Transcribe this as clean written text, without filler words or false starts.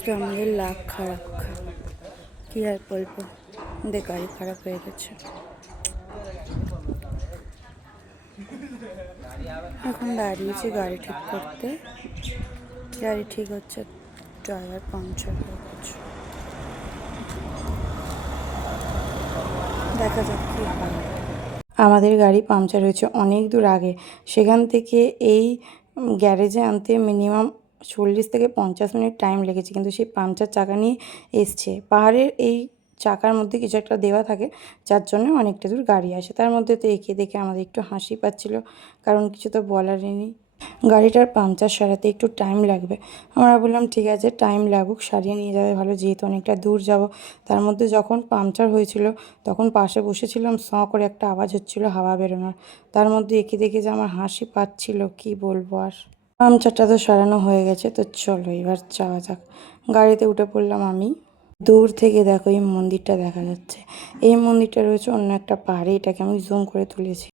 আজকে আমাদের লাখ খারাপ, কি আর বলবো, আমাদের গাড়ি খারাপ হয়ে গেছে। এখন দাঁড়িয়েছি গাড়ি ঠিক করতে, গাড়ি ঠিক হচ্ছে, টায়ার পাংচার হয়ে গেছে। দেখা যাক কি হয়। আমাদের গাড়ি পাংচার হয়েছে অনেক দূর আগে, সেখান থেকে এই গ্যারেজে আনতে মিনিমাম 40 থেকে 50 মিনিট টাইম লেগেছে, কিন্তু সেই পাংচার চাকা নিয়ে এসছে। পাহাড়ের এই চাকার মধ্যে কিছু একটা দেওয়া থাকে, যার জন্য অনেকটা দূর গাড়ি আসে। তার মধ্যে তো একে দেখে আমাদের একটু হাসি পাচ্ছিল, কারণ কিছু তো বলারই নেই। গাড়িটার পাংচার সারাতে একটু টাইম লাগবে। আমরা বললাম ঠিক আছে, টাইম লাগুক, সারিয়ে নিয়ে যাবে ভালো, যেহেতু অনেকটা দূর যাব। তার মধ্যে যখন পাংচার হয়েছিল তখন পাশে বসেছিলাম, সঁ করে একটা আওয়াজ হচ্ছিল হাওয়া বেরোনোর। তার মধ্যে একে দেখে যে আমার হাসি পাচ্ছিল, কি বলবো আর। পাংচারটা তো সরানো হয়ে গেছে, তো চলো এবার যাওয়া যাক। গাড়িতে উঠে পড়লাম আমি। দূর থেকে দেখো এই মন্দিরটা দেখা যাচ্ছে। এই মন্দিরটা রয়েছে অন্য একটা পাহাড়ে, এটাকে আমি জুম করে তুলেছি।